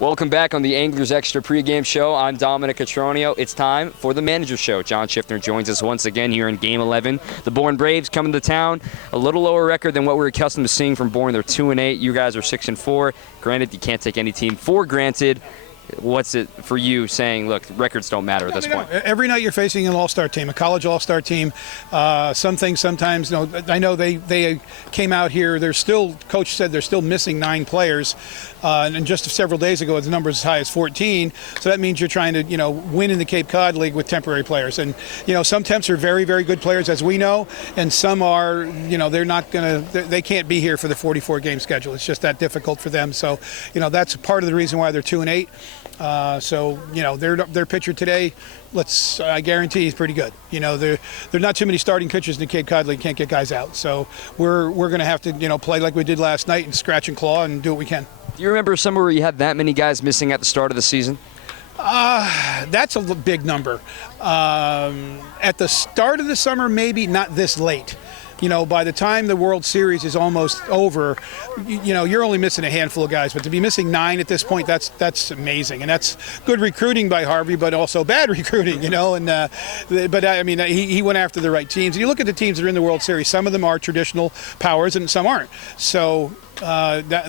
Welcome back on the Anglers Extra pregame show. I'm Dominic Catronio. It's time for the Manager Show. John Schiffner joins us once again here in Game 11. The Bourne Braves coming to town. A little lower record than what we're accustomed to seeing from Bourne. They're 2-8. You guys are 6-4. Granted, you can't take any team for granted. What's it for you saying, look, records don't matter at this point? Every night you're facing an all-star team, a college all-star team. Some things sometimes, I know they came out here. They're still, coach said they're still missing 9 players. And just several days ago, the number is as high as 14. So that means you're trying to, win in the Cape Cod League with temporary players. And, some temps are very, very good players, as we know. And some are, they're not going to, they can't be here for the 44-game schedule. It's just that difficult for them. So, that's part of the reason why they're 2-8. Their pitcher today, I guarantee he's pretty good. There are not too many starting pitchers in the Cape Cod League, can't get guys out. So we're going to have to, play like we did last night and scratch and claw and do what we can. Do you remember somewhere where you had that many guys missing at the start of the season? That's a big number. At the start of the summer, maybe not this late. By the time the World Series is almost over, you're only missing a handful of guys. But to be missing 9 at this point, that's amazing. And that's good recruiting by Harvey, but also bad recruiting, But, he went after the right teams. And you look at the teams that are in the World Series, some of them are traditional powers and some aren't. So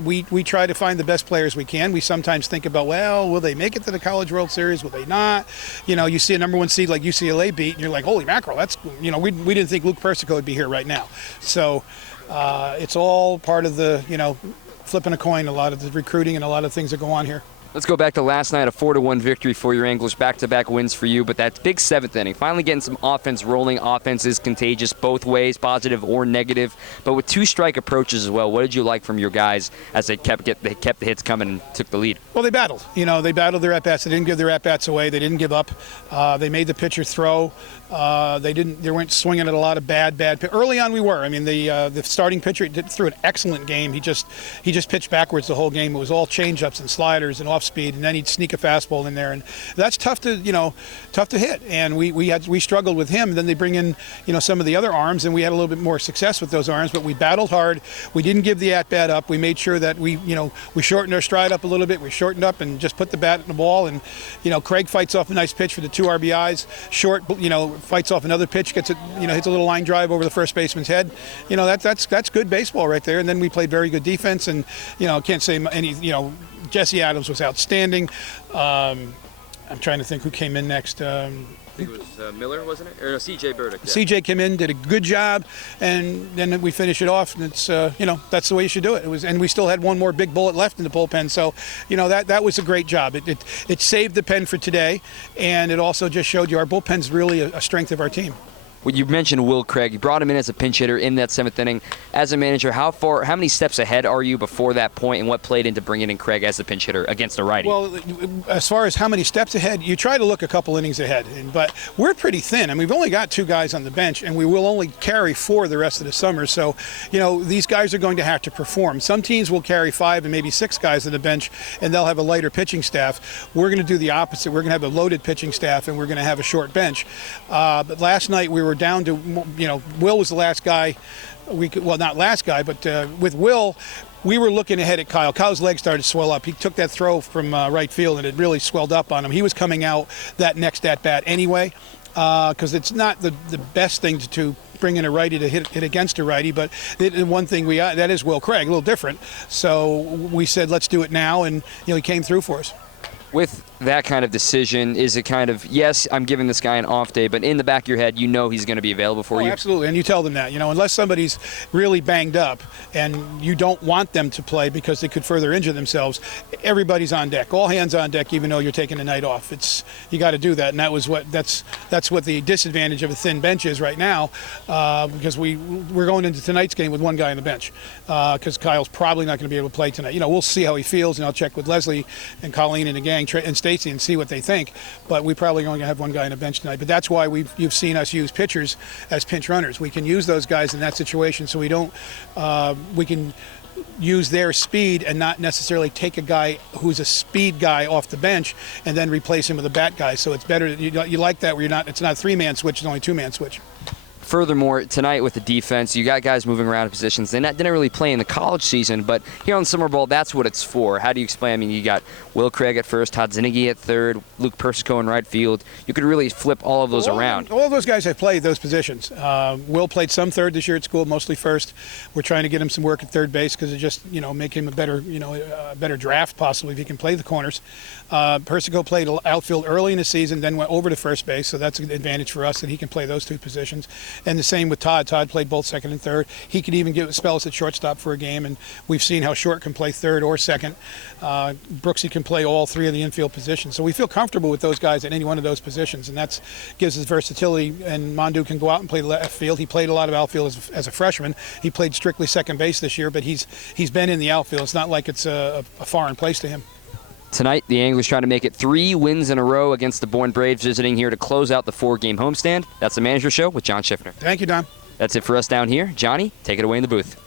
we try to find the best players we can. We sometimes think about, well, will they make it to the College World Series? Will they not? You see a number 1 seed like UCLA beat, and you're like, holy mackerel, that's, we didn't think Luke Persico would be here right now. So it's all part of the, flipping a coin, a lot of the recruiting and a lot of things that go on here. Let's go back to last night, a 4-1 victory for your Anglers, back-to-back wins for you, but that big 7th inning, finally getting some offense rolling. Offense is contagious both ways, positive or negative, but with 2-strike approaches as well. What did you like from your guys as they kept the hits coming and took the lead? Well, they battled. They battled their at-bats. They didn't give their at-bats away. They didn't give up. They made the pitcher throw. They weren't swinging at a lot of bad. Early on, we were. I mean, the starting pitcher threw an excellent game. He just pitched backwards the whole game. It was all change-ups and sliders and off speed, and then he'd sneak a fastball in there, and that's tough to hit. And we struggled with him. And then they bring in some of the other arms, and we had a little bit more success with those arms. But we battled hard. We didn't give the at bat up. We made sure that we shortened our stride up a little bit. We shortened up and just put the bat in the ball. And Craig fights off a nice pitch for the 2 RBIs. Short, fights off another pitch, gets it, hits a little line drive over the first baseman's head. That's good baseball right there. And then we played very good defense, and I can't say any. Jesse Adams was outstanding. I'm trying to think who came in next. I think it was Miller, wasn't it? Or no, C.J. Burdick. Yeah. C.J. came in, did a good job, and then we finish it off. And it's that's the way you should do it. And we still had one more big bullet left in the bullpen. So that was a great job. It saved the pen for today, and it also just showed you our bullpen's really a strength of our team. Well, you mentioned Will Craig. You brought him in as a pinch hitter in that 7th inning. As a manager, how many steps ahead are you before that point, and what played into bringing in Craig as a pinch hitter against a righty? Well, as far as how many steps ahead, you try to look a couple innings ahead, but we're pretty thin. I mean, we've only got 2 guys on the bench, and we will only carry 4 the rest of the summer. So, these guys are going to have to perform. Some teams will carry 5 and maybe 6 guys on the bench, and they'll have a lighter pitching staff. We're going to do the opposite. We're going to have a loaded pitching staff, and we're going to have a short bench. But last night we were down to, Will was the last guy. Not last guy, but with Will, we were looking ahead at Kyle. Kyle's leg started to swell up. He took that throw from right field, and it really swelled up on him. He was coming out that next at-bat anyway, because it's not the best thing to bring in a righty to hit against a righty, but the one thing that is Will Craig, a little different. So we said, let's do it now, and he came through for us. With that kind of decision, is it kind of, yes, I'm giving this guy an off day, but in the back of your head, he's going to be available for you? Absolutely, and you tell them that. Unless somebody's really banged up and you don't want them to play because they could further injure themselves, everybody's on deck. All hands on deck, even though you're taking a night off. You got to do that, and that's what the disadvantage of a thin bench is right now, because we're going into tonight's game with 1 guy on the bench, because Kyle's probably not going to be able to play tonight. We'll see how he feels, and I'll check with Leslie and Colleen and the gang and Stacy and see what they think, but we probably only going to have 1 guy on the bench tonight. But that's why you've seen us use pitchers as pinch runners. We can use those guys in that situation, so we can use their speed and not necessarily take a guy who's a speed guy off the bench and then replace him with a bat guy. So it's better, you like that where it's not a 3-man switch, it's only a 2-man switch. Furthermore, tonight with the defense, you got guys moving around in positions. They didn't really play in the college season, but here on Summer Ball, that's what it's for. How do you explain? I mean, you got Will Craig at first, Todd Zinnigy at third, Luke Persico in right field. You could really flip all of those around. All of those guys have played those positions. Will played some third this year at school, mostly first. We're trying to get him some work at third base because it just, make him a better, better draft possibly if he can play the corners. Persico played outfield early in the season, then went over to first base, so that's an advantage for us that he can play those two positions. And the same with Todd. Todd played both second and third. He could even give spells at shortstop for a game, and we've seen how Short can play third or second. Brooksy can play all three of the infield positions. So we feel comfortable with those guys at any one of those positions, and that gives us versatility. And Mondu can go out and play left field. He played a lot of outfield as a freshman. He played strictly second base this year, but he's been in the outfield. It's not like it's a foreign place to him. Tonight, the Anglers trying to make it 3 wins in a row against the Bourne Braves, visiting here to close out the 4-game homestand. That's the Manager Show with John Schiffner. Thank you, Don. That's it for us down here. Johnny, take it away in the booth.